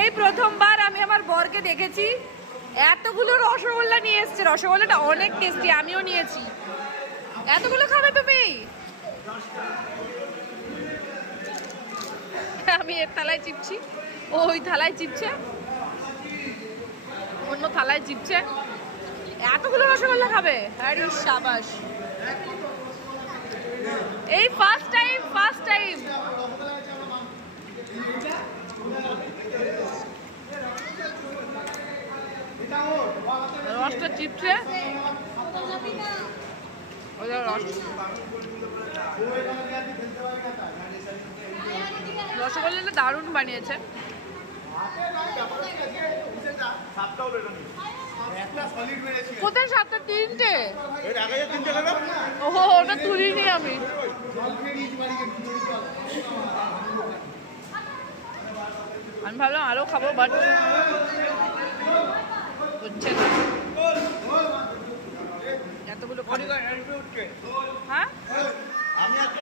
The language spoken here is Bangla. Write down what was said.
এই প্রথমবার আমি আমার বরকে দেখেছি এতগুলো রসগোল্লা নিয়ে এসছে। রসগোল্লাটা অনেক টেস্টি, আমিও নিয়েছি। এতগুলো খাবে তুমি? আমি এর থালায় চিপছি, ও ওই থালায় চিপছে, অন্য থালায় চিপছে। এতগুলো রসগোল্লা খাবে? আরে শাবাশ, এই ফার্স্ট টাইম রসটা চিপছে। রসগোল্লাটা দারুণ বানিয়েছে। কোথায় 7টা? 3টে? ওহো, ওটা তুলিনি আমি। আমি ভাবলাম আরো খাবো, বাট হচ্ছে না। এতগুলো হ্যাঁ